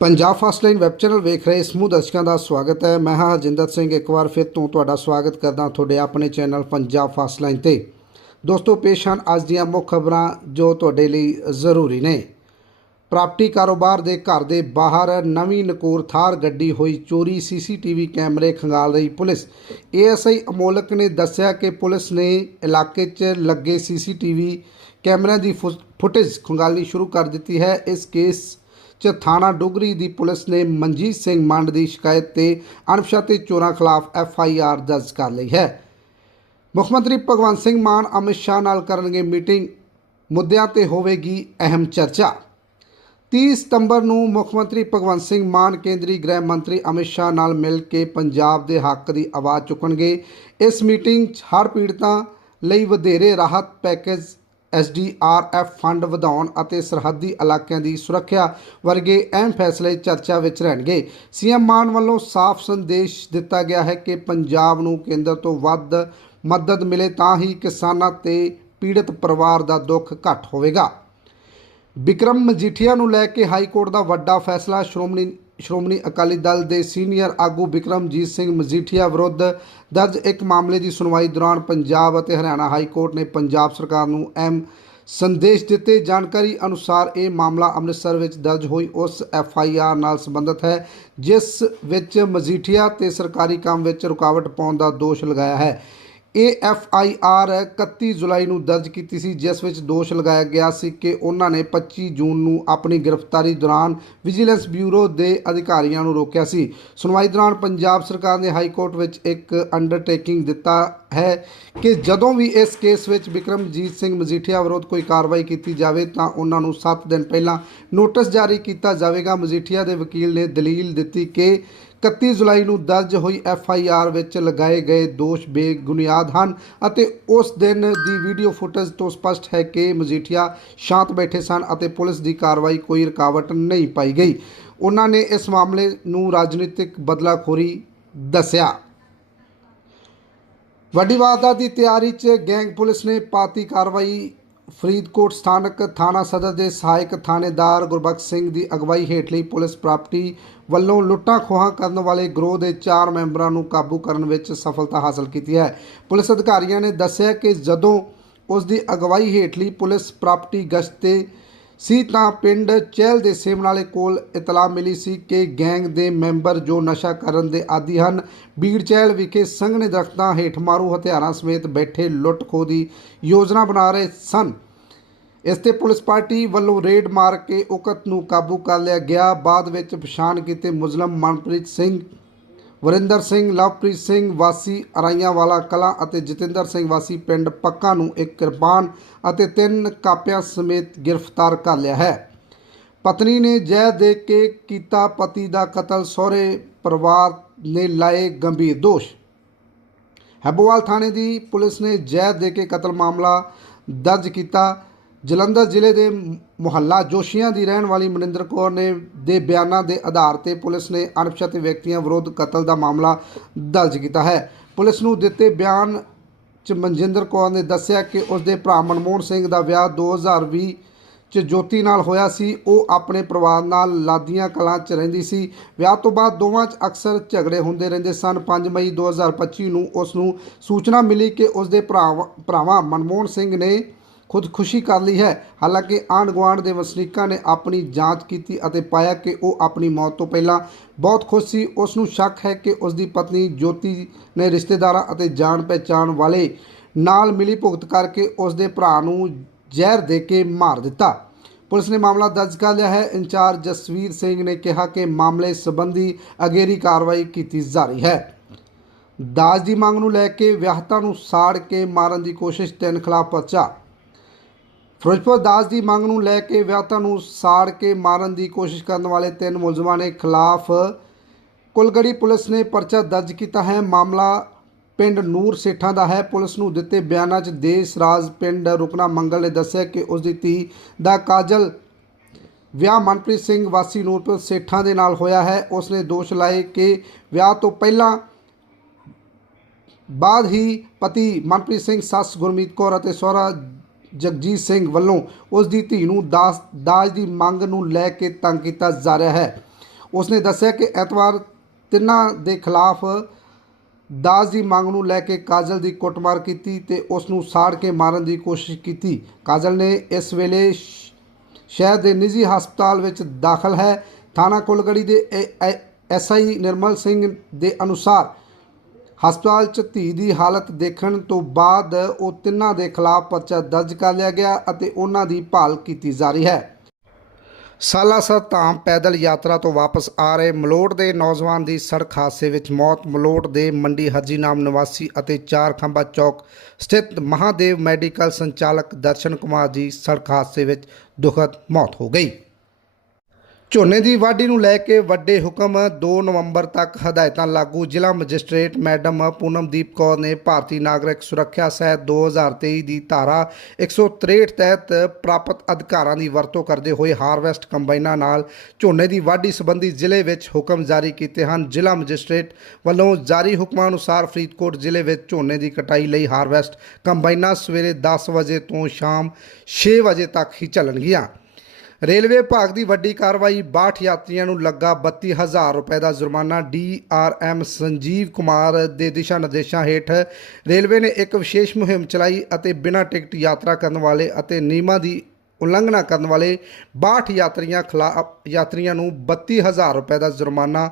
Punjab first line web channel ਵੇਖ ਰਹੇ ਸਮੂਹ ਦਰਸ਼ਕਾਂ ਦਾ ਸਵਾਗਤ ਹੈ। ਮੈਂ ਹਾਂ ਹਰਜਿੰਦਰ ਸਿੰਘ। ਇੱਕ ਵਾਰ ਫਿਰ ਤੋਂ ਤੁਹਾਡਾ ਸਵਾਗਤ ਕਰਦਾ ਤੁਹਾਡੇ ਆਪਣੇ ਚੈਨਲ ਪੰਜਾਬ ਫਸਟ ਲਾਈਨ ਤੇ। ਦੋਸਤੋ, ਪੇਸ਼ ਹਨ ਅੱਜ ਦੀਆਂ ਮੁੱਖ ਖਬਰਾਂ ਜੋ ਤੁਹਾਡੇ ਲਈ ਜ਼ਰੂਰੀ ਨੇ। ਪ੍ਰਾਪਰਟੀ ਕਾਰੋਬਾਰ ਦੇ ਘਰ ਦੇ ਬਾਹਰ ਨਵੀਂ ਨਕੋਰ ਥਾਰ ਗੱਡੀ ਹੋਈ ਚੋਰੀ। ਸੀਸੀਟੀਵੀ ਕੈਮਰੇ ਖੰਗਾਲ ਰਹੀ ਪੁਲਿਸ। ਏਐਸਆਈ ਅਮੋਲਕ ਨੇ ਦੱਸਿਆ ਕਿ ਪੁਲਿਸ ਨੇ ਇਲਾਕੇ 'ਚ ਲੱਗੇ ਸੀਸੀਟੀਵੀ ਕੈਮਰਿਆਂ ਦੀ ਫੁ- ਫੁਟੇਜ ਖੰਗਾਲਣੀ ਸ਼ੁਰੂ ਕਰ ਦਿੱਤੀ ਹੈ। ਇਸ ਕੇਸ 'ਚ ਥਾਣਾ ਡੋਗਰੀ ਦੀ ਪੁਲਿਸ ਨੇ ਮਨਜੀਤ ਸਿੰਘ ਮੰਡ ਦੀ ਸ਼ਿਕਾਇਤ ਤੇ ਅਣਪਛਾਤੇ ਚੋਰਾਂ ਖਿਲਾਫ ਐਫ ਆਈ ਆਰ ਦਰਜ ਕਰ ਲਈ ਹੈ। ਮੁੱਖ ਮੰਤਰੀ ਭਗਵੰਤ ਸਿੰਘ ਮਾਨ ਅਮਿਤ ਸ਼ਾਹ ਨਾਲ ਕਰਨਗੇ ਮੀਟਿੰਗ। ਮੁੱਦਿਆਂ ਤੇ ਹੋਵੇਗੀ ਅਹਿਮ ਚਰਚਾ। 30 ਸਤੰਬਰ ਨੂੰ ਮੁੱਖ ਮੰਤਰੀ ਭਗਵੰਤ ਸਿੰਘ ਮਾਨ, ਕੇਂਦਰੀ ਗ੍ਰਹਿ ਮੰਤਰੀ ਅਮਿਤ ਸ਼ਾਹ ਨਾਲ ਮਿਲ ਕੇ ਪੰਜਾਬ ਦੇ ਹੱਕ ਦੀ ਆਵਾਜ਼ ਚੁੱਕਣਗੇ। ਇਸ ਮੀਟਿੰਗ 'ਚ ਹੜ੍ਹ ਪੀੜਤਾਂ ਲਈ ਵਧੇਰੇ ਰਾਹਤ ਪੈਕੇਜ ਐਸਡੀਆਰਐਫ ਫੰਡ ਵਧਾਉਣ ਅਤੇ ਸਰਹੱਦੀ ਇਲਾਕਿਆਂ ਦੀ ਸੁਰੱਖਿਆ ਵਰਗੇ ਅਹਿਮ ਫੈਸਲੇ ਚਰਚਾ ਵਿੱਚ ਰਹਿਣਗੇ। ਸੀਐਮ ਮਾਨ ਵੱਲੋਂ ਸਾਫ਼ ਸੰਦੇਸ਼ ਦਿੱਤਾ ਗਿਆ ਹੈ ਕਿ ਪੰਜਾਬ ਨੂੰ ਕੇਂਦਰ ਤੋਂ ਵੱਧ ਮਦਦ ਮਿਲੇ ਤਾਂ ਹੀ ਕਿਸਾਨਾਂ ਤੇ ਪੀੜਤ ਪਰਿਵਾਰ ਦਾ ਦੁੱਖ ਘੱਟ ਹੋਵੇਗਾ। ਵਿਕਰਮ ਮਜੀਠੀਆ ਨੂੰ ਲੈ ਕੇ ਹਾਈ ਕੋਰਟ ਦਾ ਵੱਡਾ ਫੈਸਲਾ ਸ਼੍ਰੋਮਣੀ ਸ਼੍ਰੋਮਣੀ ਅਕਾਲੀ ਦਲ ਦੇ ਸੀਨੀਅਰ ਆਗੂ ਵਿਕਰਮਜੀਤ ਸਿੰਘ ਮਜੀਠੀਆ ਵਿਰੁੱਧ ਦਰਜ ਇੱਕ ਮਾਮਲੇ ਦੀ ਸੁਣਵਾਈ ਦੌਰਾਨ ਪੰਜਾਬ ਅਤੇ ਹਰਿਆਣਾ ਹਾਈ ਕੋਰਟ ਨੇ ਪੰਜਾਬ ਸਰਕਾਰ ਨੂੰ ਅਹਿਮ ਸੰਦੇਸ਼ ਦਿੱਤੇ। ਜਾਣਕਾਰੀ ਅਨੁਸਾਰ ਇਹ ਮਾਮਲਾ ਅੰਮ੍ਰਿਤਸਰ ਵਿੱਚ ਦਰਜ ਹੋਈ ਉਸ ਐਫ ਆਈ ਆਰ ਨਾਲ ਸੰਬੰਧਿਤ ਹੈ, ਜਿਸ ਵਿੱਚ ਮਜੀਠੀਆ ਤੇ ਸਰਕਾਰੀ ਕੰਮ ਵਿੱਚ ਰੁਕਾਵਟ ਪਾਉਣ ਦਾ ਦੋਸ਼ ਲਗਾਇਆ ਹੈ। ਇਹ ਐਫ ਆਈ ਆਰ 31 ਜੁਲਾਈ ਨੂੰ ਦਰਜ ਕੀਤੀ ਸੀ, ਜਿਸ ਵਿੱਚ ਦੋਸ਼ ਲਗਾਇਆ ਗਿਆ ਸੀ ਕਿ ਉਹਨਾਂ ਨੇ 25 ਜੂਨ ਨੂੰ ਆਪਣੀ ਗ੍ਰਿਫਤਾਰੀ ਦੌਰਾਨ ਵਿਜੀਲੈਂਸ ਬਿਊਰੋ ਦੇ ਅਧਿਕਾਰੀਆਂ ਨੂੰ ਰੋਕਿਆ ਸੀ। ਸੁਣਵਾਈ ਦੌਰਾਨ ਪੰਜਾਬ ਸਰਕਾਰ ਨੇ ਹਾਈ ਕੋਰਟ ਵਿੱਚ ਇੱਕ ਅੰਡਰਟੇਕਿੰਗ ਦਿੱਤਾ ਹੈ ਕਿ ਜਦੋਂ ਵੀ ਇਸ ਕੇਸ ਵਿੱਚ ਵਿਕਰਮਜੀਤ ਸਿੰਘ ਮਜੀਠੀਆ ਵਿਰੁੱਧ ਕੋਈ ਕਾਰਵਾਈ ਕੀਤੀ ਜਾਵੇ, ਤਾਂ ਉਹਨਾਂ ਨੂੰ 7 ਦਿਨ ਪਹਿਲਾਂ ਨੋਟਿਸ ਜਾਰੀ ਕੀਤਾ ਜਾਵੇਗਾ। ਮਜੀਠੀਆ ਦੇ ਵਕੀਲ ਨੇ ਦਲੀਲ ਦਿੱਤੀ ਕਿ 31 ਜੁਲਾਈ ਨੂੰ ਦਰਜ ਹੋਈ ਐਫ ਆਈ ਆਰ ਵਿੱਚ ਲਗਾਏ ਗਏ ਦੋਸ਼ ਬੇਬੁਨਿਆਦ ਹਨ ਅਤੇ ਉਸ ਦਿਨ ਦੀ ਵੀਡੀਓ ਫੁਟੇਜ ਤੋਂ ਸਪਸ਼ਟ ਹੈ ਕਿ ਮਜੀਠੀਆ ਸ਼ਾਂਤ ਬੈਠੇ ਸਨ ਅਤੇ ਪੁਲਿਸ ਦੀ ਕਾਰਵਾਈ ਕੋਈ ਰੁਕਾਵਟ ਨਹੀਂ ਪਾਈ ਗਈ। ਉਹਨਾਂ ਨੇ ਇਸ ਮਾਮਲੇ ਨੂੰ ਰਾਜਨੀਤਿਕ ਬਦਲਾਖੋਰੀ ਦੱਸਿਆ। ਵੱਡੀ ਵਾਰਦਾਤ ਦੀ ਤਿਆਰੀ 'ਚ ਗੈਂਗ ਪੁਲਿਸ ਨੇ ਪਾਤੀ ਕਾਰਵਾਈ ਫਰੀਦਕੋਟ ਸਥਾਨਕ ਥਾਣਾ ਸਦਰ ਦੇ ਸਹਾਇਕ ਥਾਣੇਦਾਰ ਗੁਰਬਖਸ਼ ਸਿੰਘ ਦੀ ਅਗਵਾਈ ਹੇਠਲੀ ਪੁਲਿਸ ਪ੍ਰਾਪਰਟੀ ਵੱਲੋਂ ਲੁੱਟਾਂ ਖੋਹਾਂ ਕਰਨ ਵਾਲੇ ਗਰੋਹ ਦੇ 4 ਮੈਂਬਰਾਂ ਨੂੰ ਕਾਬੂ ਕਰਨ ਵਿੱਚ ਸਫਲਤਾ ਹਾਸਲ ਕੀਤੀ ਹੈ। ਪੁਲਿਸ ਅਧਿਕਾਰੀਆਂ ਨੇ ਦੱਸਿਆ ਕਿ ਜਦੋਂ ਉਸ ਦੀ ਅਗਵਾਈ ਹੇਠਲੀ ਪੁਲਿਸ ਪ੍ਰਾਪਰਟੀ ਗਸ਼ਤ ਤੇ ਸੀ ਤਾਂ ਪਿੰਡ ਚਹਿਲ ਦੇ ਸੇਮਨਾਲੇ ਕੋਲ ਇਤਲਾਹ ਮਿਲੀ ਸੀ ਕਿ ਗੈਂਗ ਦੇ ਮੈਂਬਰ ਜੋ ਨਸ਼ਾ ਕਰਨ ਦੇ ਆਦੀ ਹਨ, ਬੀੜ ਚਹਿਲ ਵਿਖੇ ਸੰਘਣੇ ਦਰਖਤਾਂ ਹੇਠ ਮਾਰੂ ਹਥਿਆਰਾਂ ਸਮੇਤ ਬੈਠੇ ਲੁੱਟ ਖੋਹ ਦੀ ਯੋਜਨਾ ਬਣਾ ਰਹੇ ਸਨ। ਇਸ ਤੇ ਪੁਲਿਸ ਪਾਰਟੀ ਵੱਲੋਂ ਰੇਡ ਮਾਰ ਕੇ ਉਕਤ ਨੂੰ ਕਾਬੂ ਕਰ ਲਿਆ ਗਿਆ। ਬਾਅਦ ਵਿੱਚ ਪਛਾਣ ਕੀਤੇ ਮੁਜਲਮ ਮਨਪ੍ਰੀਤ ਸਿੰਘ ਵਰਿੰਦਰ ਸਿੰਘ, ਲਵਪ੍ਰੀਤ ਸਿੰਘ, ਵਾਸੀ ਅਰਾਈਆਂ ਵਾਲਾ ਕਲਾਂ ਅਤੇ ਜਤਿੰਦਰ ਸਿੰਘ ਵਾਸੀ ਪਿੰਡ ਪੱਕਾ ਨੂੰ ਇੱਕ ਕਿਰਪਾਨ ਅਤੇ ਤਿੰਨ ਕਾਪਿਆਂ ਸਮੇਤ ਗ੍ਰਿਫਤਾਰ ਕਰ ਲਿਆ ਹੈ। ਪਤਨੀ ਨੇ ਜੈ ਦੇ ਕੇ ਕੀਤਾ, ਪਤੀ ਦਾ ਕਤਲ, ਸਹੁਰੇ ਪਰਿਵਾਰ ਨੇ ਲਾਏ ਗੰਭੀਰ ਦੋਸ਼। ਹੈਬੋਵਾਲ ਥਾਣੇ ਦੀ ਪੁਲਿਸ ਨੇ ਜੈ ਦੇ ਕੇ ਕਤਲ ਮਾਮਲਾ ਦਰਜ ਕੀਤਾ। ਜਲੰਧਰ ਜ਼ਿਲ੍ਹੇ ਦੇ ਮੁਹੱਲਾ ਜੋਸ਼ੀਆਂ ਦੀ ਰਹਿਣ ਵਾਲੀ ਮਨਿੰਦਰ ਕੌਰ ਨੇ ਦੇ ਬਿਆਨਾਂ ਦੇ ਆਧਾਰ ਤੇ ਪੁਲਿਸ ਨੇ ਅਣਪਛਾਤੇ ਵਿਅਕਤੀਆਂ ਵਿਰੁੱਧ ਕਤਲ ਦਾ ਮਾਮਲਾ ਦਰਜ ਕੀਤਾ ਹੈ। ਪੁਲਿਸ ਨੂੰ ਦਿੱਤੇ ਬਿਆਨ ਚ ਮਨਜਿੰਦਰ ਕੌਰ ਨੇ ਦੱਸਿਆ ਕਿ ਉਸ ਦੇ ਭਰਾ ਮਨਮੋਹਨ ਸਿੰਘ ਦਾ ਵਿਆਹ 2020 ਚ ਜੋਤੀ ਨਾਲ ਹੋਇਆ ਸੀ। ਉਹ ਆਪਣੇ ਪਰਿਵਾਰ ਨਾਲ ਲਾਦੀਆਂ ਕਲਾਂ ਚ ਰਹਿੰਦੀ ਸੀ। ਵਿਆਹ ਤੋਂ ਬਾਅਦ ਦੋਵਾਂ ਚ ਅਕਸਰ ਝਗੜੇ ਹੁੰਦੇ ਰਹਿੰਦੇ ਸਨ। 5 ਮਈ 2025 ਨੂੰ ਉਸ ਨੂੰ ਸੂਚਨਾ ਮਿਲੀ ਕਿ ਉਸ ਦੇ ਭਰਾ ਭਰਾਵਾਂ ਮਨਮੋਹਨ ਸਿੰਘ ਨੇ ਖੁਦਕੁਸ਼ੀ ਕਰ ਲਈ ਹੈ। ਹਾਲਾਂਕਿ ਆਂਢ ਗੁਆਂਢ ਦੇ ਵਸਨੀਕਾਂ ਨੇ ਆਪਣੀ ਜਾਂਚ ਕੀਤੀ ਅਤੇ ਪਾਇਆ ਕਿ ਉਹ ਆਪਣੀ ਮੌਤ ਤੋਂ ਪਹਿਲਾਂ ਬਹੁਤ ਖੁਸ਼ ਸੀ। ਉਸ ਨੂੰ ਸ਼ੱਕ ਹੈ ਕਿ ਉਸ ਦੀ ਪਤਨੀ ਜੋਤੀ ਨੇ ਰਿਸ਼ਤੇਦਾਰਾਂ ਅਤੇ ਜਾਣ ਪਹਿਚਾਣ ਵਾਲੇ ਨਾਲ ਮਿਲੀ ਭੁਗਤ ਕਰਕੇ ਉਸ ਦੇ ਭਰਾ ਨੂੰ ਜ਼ਹਿਰ ਦੇ ਕੇ ਮਾਰ ਦਿੱਤਾ। ਪੁਲਿਸ ਨੇ ਮਾਮਲਾ ਦਰਜ ਕਰ ਲਿਆ ਹੈ। ਇੰਚਾਰਜ ਜਸਵੀਰ ਸਿੰਘ ਨੇ ਕਿਹਾ ਕਿ ਮਾਮਲੇ ਸੰਬੰਧੀ ਅਗੇਰੀ ਕਾਰਵਾਈ ਕੀਤੀ ਜਾ ਰਹੀ ਹੈ। ਦਾਜ ਦੀ ਮੰਗ ਨੂੰ ਲੈ ਕੇ ਵਿਆਹਤਾ ਨੂੰ ਸਾੜ ਕੇ ਮਾਰਨ ਦੀ ਕੋਸ਼ਿਸ਼, ਤਿੰਨ ਖਿਲਾਫ ਪਰਚਾ ਫਿਰੋਜ਼ਪੁਰ ਦਾਸ ਦੀ ਮੰਗ ਨੂੰ ਲੈ ਕੇ ਵਿਆਹਤਾ ਨੂੰ ਸਾੜ ਕੇ ਮਾਰਨ ਦੀ ਕੋਸ਼ਿਸ਼ ਕਰਨ ਵਾਲੇ ਤਿੰਨ ਮੁਲਜ਼ਮਾਂ ਨੇ ਖਿਲਾਫ ਕੁਲਗੜੀ ਪੁਲਿਸ ਨੇ ਪਰਚਾ ਦਰਜ ਕੀਤਾ ਹੈ। ਮਾਮਲਾ ਪਿੰਡ ਨੂਰ ਸੇਠਾਂ ਦਾ ਹੈ। ਪੁਲਿਸ ਨੂੰ ਦਿੱਤੇ ਬਿਆਨਾਂ 'ਚ ਦੇਸ ਰਾਜ ਪਿੰਡ ਰੁਕਣਾ ਮੰਗਲ ਨੇ ਦੱਸਿਆ ਕਿ ਉਸ ਦੀ ਧੀ ਦਾ ਕਾਜਲ ਵਿਆਹ ਮਨਪ੍ਰੀਤ ਸਿੰਘ ਵਾਸੀ ਨੂਰਪੁਰ ਸੇਠਾਂ ਦੇ ਨਾਲ ਹੋਇਆ ਹੈ। ਉਸ ਨੇ ਦੋਸ਼ ਲਾਏ ਕਿ ਵਿਆਹ ਤੋਂ ਪਹਿਲਾਂ ਬਾਅਦ ਹੀ ਪਤੀ ਮਨਪ੍ਰੀਤ ਸਿੰਘ, ਸੱਸ ਗੁਰਮੀਤ ਕੌਰ ਅਤੇ ਸਹੁਰਾ ਜਗਜੀਤ ਸਿੰਘ ਵੱਲੋਂ ਉਸ ਦੀ ਧੀ ਨੂੰ ਦਾਸ ਦਾਜ ਦੀ ਮੰਗ ਨੂੰ ਲੈ ਕੇ ਤੰਗ ਕੀਤਾ ਜਾ ਰਿਹਾ ਹੈ। ਉਸ ਨੇ ਦੱਸਿਆ ਕਿ ਐਤਵਾਰ ਤਿੰਨਾਂ ਦੇ ਖਿਲਾਫ ਦਾਜ ਦੀ ਮੰਗ ਨੂੰ ਲੈ ਕੇ ਕਾਜਲ ਦੀ ਕੁੱਟਮਾਰ ਕੀਤੀ ਤੇ ਉਸ ਨੂੰ ਸਾੜ ਕੇ ਮਾਰਨ ਦੀ ਕੋਸ਼ਿਸ਼ ਕੀਤੀ। ਕਾਜਲ ਨੇ ਇਸ ਵੇਲੇ ਸ਼ਹਿਰ ਦੇ ਨਿੱਜੀ ਹਸਪਤਾਲ ਵਿੱਚ ਦਾਖਲ ਹੈ। ਥਾਣਾ ਕੁਲਗੜੀ ਦੇ ਐਸਆਈ ਨਿਰਮਲ ਸਿੰਘ ਦੇ ਅਨੁਸਾਰ ਹਸਪਤਾਲ 'ਚ ਧੀ ਦੀ ਹਾਲਤ ਦੇਖਣ ਤੋਂ ਬਾਅਦ ਉਹ ਤਿੰਨਾਂ ਦੇ ਖਿਲਾਫ ਪਰਚਾ ਦਰਜ ਕਰ ਲਿਆ ਗਿਆ ਅਤੇ ਉਹਨਾਂ ਦੀ ਭਾਲ ਕੀਤੀ ਜਾ ਰਹੀ ਹੈ। ਸਾਲਾਸਰ ਧਾਮ ਪੈਦਲ ਯਾਤਰਾ ਤੋਂ ਵਾਪਸ ਆ ਰਹੇ ਮਲੋਟ ਦੇ ਨੌਜਵਾਨ ਦੀ ਸੜਕ ਹਾਦਸੇ ਵਿੱਚ ਮੌਤ, ਮਲੋਟ ਦੇ ਮੰਡੀ ਹਰਜੀ ਨਾਮ ਨਿਵਾਸੀ ਅਤੇ ਚਾਰ ਖੰਭਾ ਚੌਕ ਸਥਿਤ ਮਹਾਦੇਵ ਮੈਡੀਕਲ ਸੰਚਾਲਕ ਦਰਸ਼ਨ ਕੁਮਾਰ ਦੀ ਸੜਕ ਹਾਦਸੇ ਵਿੱਚ ਦੁਖਦ ਮੌਤ ਹੋ ਗਈ। ਝੋਨੇ ਦੀ ਵਾਢੀ ਨੂੰ ਲੈ ਕੇ ਵੱਡੇ ਹੁਕਮ 2 ਨਵੰਬਰ ਤੱਕ ਹਦਾਇਤਾਂ ਲਾਗੂ। ਜ਼ਿਲ੍ਹਾ ਮੈਜਿਸਟ੍ਰੇਟ ਮੈਡਮ ਪੂਨਮਦੀਪ ਕੌਰ ਨੇ ਭਾਰਤੀ ਨਾਗਰਿਕ ਸੁਰੱਖਿਆ ਸਹਿਤ 2023 ਦੀ ਧਾਰਾ 163 ਤਹਿਤ ਪ੍ਰਾਪਤ ਅਧਿਕਾਰਾਂ ਦੀ ਵਰਤੋਂ ਕਰਦੇ ਹੋਏ ਹਾਰਵੈਸਟ ਕੰਬਾਈਨਾਂ ਨਾਲ ਝੋਨੇ ਦੀ ਵਾਢੀ ਸੰਬੰਧੀ ਜ਼ਿਲ੍ਹੇ ਵਿੱਚ ਹੁਕਮ ਜਾਰੀ ਕੀਤੇ ਹਨ। ਜ਼ਿਲ੍ਹਾ ਮੈਜਿਸਟ੍ਰੇਟ ਵੱਲੋਂ ਜਾਰੀ ਹੁਕਮਾਂ ਅਨੁਸਾਰ ਫਰੀਦਕੋਟ ਜ਼ਿਲ੍ਹੇ ਵਿੱਚ ਝੋਨੇ ਦੀ ਕਟਾਈ ਲਈ ਹਾਰਵੈਸਟ ਕੰਬਾਈਨਾਂ ਸਵੇਰੇ 10 ਵਜੇ ਤੋਂ ਸ਼ਾਮ 6 ਵਜੇ ਤੱਕ ਹੀ ਚੱਲਣਗੀਆਂ। ਰੇਲਵੇ ਵਿਭਾਗ ਦੀ ਵੱਡੀ ਕਾਰਵਾਈ 62 ਯਾਤਰੀਆਂ ਨੂੰ ਲੱਗਾ 32000 ਰੁਪਏ ਦਾ ਜੁਰਮਾਨਾ। ਡੀਆਰਐਮ ਸੰਜੀਵ ਕੁਮਾਰ ਦੇ ਦਿਸ਼ਾ ਨਿਰਦੇਸ਼ਾਂ ਹੇਠ ਰੇਲਵੇ ਨੇ ਇੱਕ ਵਿਸ਼ੇਸ਼ ਮੁਹਿੰਮ ਚਲਾਈ ਅਤੇ ਬਿਨਾਂ ਟਿਕਟ ਯਾਤਰਾ ਕਰਨ ਵਾਲੇ ਅਤੇ ਨਿਯਮਾਂ ਦੀ ਉਲੰਘਣਾ ਕਰਨ ਵਾਲੇ 62 ਯਾਤਰੀਆਂ ਖਿਲਾਫ ਯਾਤਰੀਆਂ ਨੂੰ 32000 ਰੁਪਏ ਦਾ ਜੁਰਮਾਨਾ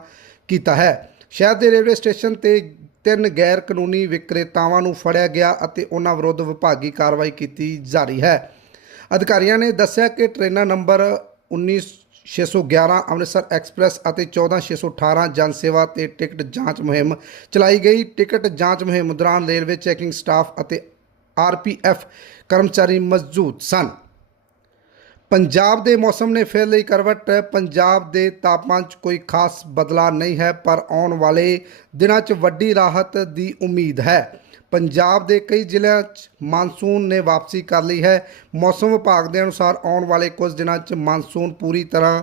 ਕੀਤਾ ਹੈ। ਸ਼ਹਿਰ ਦੇ ਰੇਲਵੇ ਸਟੇਸ਼ਨ ਤੇ ਤਿੰਨ ਗੈਰ ਕਾਨੂੰਨੀ ਵਿਕਰੇਤਾਵਾਂ ਨੂੰ ਫੜਿਆ ਗਿਆ ਅਤੇ ਉਹਨਾਂ ਵਿਰੁੱਧ ਵਿਭਾਗੀ ਕਾਰਵਾਈ ਕੀਤੀ ਜਾ ਰਹੀ ਹੈ। ਅਧਿਕਾਰੀਆਂ ਨੇ ਦੱਸਿਆ ਕਿ ਟ੍ਰੇਨਾਂ ਨੰਬਰ 19611 ਅੰਮ੍ਰਿਤਸਰ ਐਕਸਪ੍ਰੈਸ ਅਤੇ 14618 ਜਨ ਸੇਵਾ ਤੇ ਟਿਕਟ ਜਾਂਚ ਮੁਹਿੰਮ ਚਲਾਈ ਗਈ। ਟਿਕਟ ਜਾਂਚ ਮੁਹਿੰਮ ਦੌਰਾਨ ਰੇਲਵੇ ਚੈਕਿੰਗ ਸਟਾਫ ਅਤੇ ਆਰਪੀਐਫ ਕਰਮਚਾਰੀ ਮੌਜੂਦ ਸਨ। ਪੰਜਾਬ ਦੇ ਮੌਸਮ ਨੇ ਫਿਰ ਲਈ ਕਰਵਟ। ਪੰਜਾਬ ਦੇ ਤਾਪਮਾਨ 'ਚ ਕੋਈ ਖਾਸ ਬਦਲਾਅ ਨਹੀਂ ਹੈ, ਪਰ ਆਉਣ ਵਾਲੇ ਦਿਨਾਂ 'ਚ ਵੱਡੀ ਰਾਹਤ ਦੀ ਉਮੀਦ ਹੈ। ਪੰਜਾਬ ਦੇ ਕਈ ਜ਼ਿਲ੍ਹਿਆਂ 'ਚ ਮਾਨਸੂਨ ਨੇ ਵਾਪਸੀ ਕਰ ਲਈ ਹੈ। ਮੌਸਮ ਵਿਭਾਗ ਦੇ ਅਨੁਸਾਰ ਆਉਣ ਵਾਲੇ ਕੁਝ ਦਿਨਾਂ 'ਚ ਮਾਨਸੂਨ ਪੂਰੀ ਤਰ੍ਹਾਂ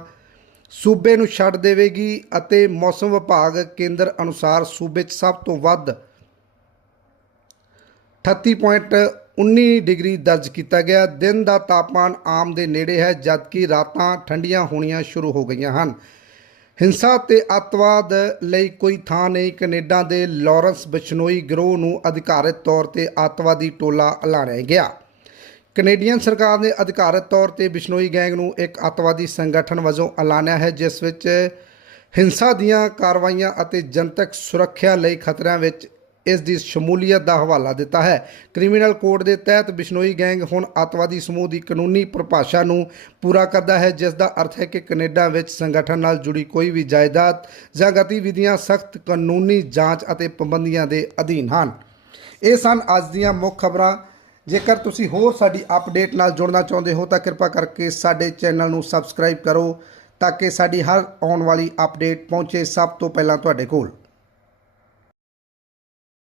ਸੂਬੇ ਨੂੰ ਛੱਡ ਦੇਵੇਗੀ ਅਤੇ ਮੌਸਮ ਵਿਭਾਗ ਕੇਂਦਰ ਅਨੁਸਾਰ ਸੂਬੇ 'ਚ ਸਭ ਤੋਂ ਵੱਧ 38.19 ਡਿਗਰੀ ਦਰਜ ਕੀਤਾ ਗਿਆ। ਦਿਨ ਦਾ ਤਾਪਮਾਨ ਆਮ ਦੇ ਨੇੜੇ ਹੈ, ਜਦਕਿ ਰਾਤਾਂ ਠੰਡੀਆਂ ਹੋਣੀਆਂ ਸ਼ੁਰੂ ਹੋ ਗਈਆਂ ਹਨ। ਹਿੰਸਾ ਤੇ ਅੱਤਵਾਦ ਲਈ ਕੋਈ ਥਾਂ ਨਹੀਂ, ਕੈਨੇਡਾ ਦੇ ਲਾਰੈਂਸ ਬਿਸ਼ਨੋਈ ਗਰੋਹ ਨੂੰ ਅਧਿਕਾਰਤ ਤੌਰ ਤੇ ਅੱਤਵਾਦੀ ਟੋਲਾ ਐਲਾਨਿਆ ਗਿਆ। ਕੈਨੇਡੀਅਨ ਸਰਕਾਰ ਨੇ ਅਧਿਕਾਰਤ ਤੌਰ ਤੇ ਬਿਸ਼ਨੋਈ ਗੈਂਗ ਨੂੰ ਇੱਕ ਅੱਤਵਾਦੀ ਸੰਗਠਨ ਵਜੋਂ ਐਲਾਨਿਆ ਹੈ, ਜਿਸ ਵਿੱਚ ਹਿੰਸਾ ਦੀਆਂ ਕਾਰਵਾਈਆਂ ਅਤੇ ਜਨਤਕ ਸੁਰੱਖਿਆ ਲਈ ਖਤਰਿਆਂ ਵਿੱਚ ਇਸ ਦੀ ਸ਼ਮੂਲੀਅਤ ਦਾ ਹਵਾਲਾ ਦਿੱਤਾ ਹੈ। ਕ੍ਰਿਮੀਨਲ ਕੋਡ ਦੇ ਤਹਿਤ ਬਿਸ਼ਨੋਈ ਗੈਂਗ ਹੁਣ ਅੱਤਵਾਦੀ ਸਮੂਹ ਦੀ ਕਾਨੂੰਨੀ ਪਰਿਭਾਸ਼ਾ ਨੂੰ ਪੂਰਾ ਕਰਦਾ ਹੈ, ਜਿਸ ਦਾ ਅਰਥ ਹੈ ਕਿ ਕੈਨੇਡਾ ਵਿੱਚ ਸੰਗਠਨ ਨਾਲ ਜੁੜੀ ਕੋਈ ਵੀ ਜਾਇਦਾਦ ਜਾਂ ਗਤੀਵਿਧੀਆਂ ਸਖਤ ਕਾਨੂੰਨੀ ਜਾਂਚ ਅਤੇ ਪਾਬੰਦੀਆਂ ਦੇ ਅਧੀਨ ਹਨ। ਇਹ ਸਨ ਅੱਜ ਦੀਆਂ ਮੁੱਖ ਖਬਰਾਂ। ਜੇਕਰ ਤੁਸੀਂ ਹੋਰ ਸਾਡੀ ਅਪਡੇਟ ਨਾਲ ਜੁੜਨਾ ਚਾਹੁੰਦੇ ਹੋ ਤਾਂ ਕਿਰਪਾ ਕਰਕੇ ਸਾਡੇ ਚੈਨਲ ਨੂੰ ਸਬਸਕ੍ਰਾਈਬ ਕਰੋ ਤਾਂ ਕਿ ਸਾਡੀ ਹਰ ਆਉਣ ਵਾਲੀ ਅਪਡੇਟ ਪਹੁੰਚੇ ਸਭ ਤੋਂ ਪਹਿਲਾਂ ਤੁਹਾਡੇ ਕੋਲ।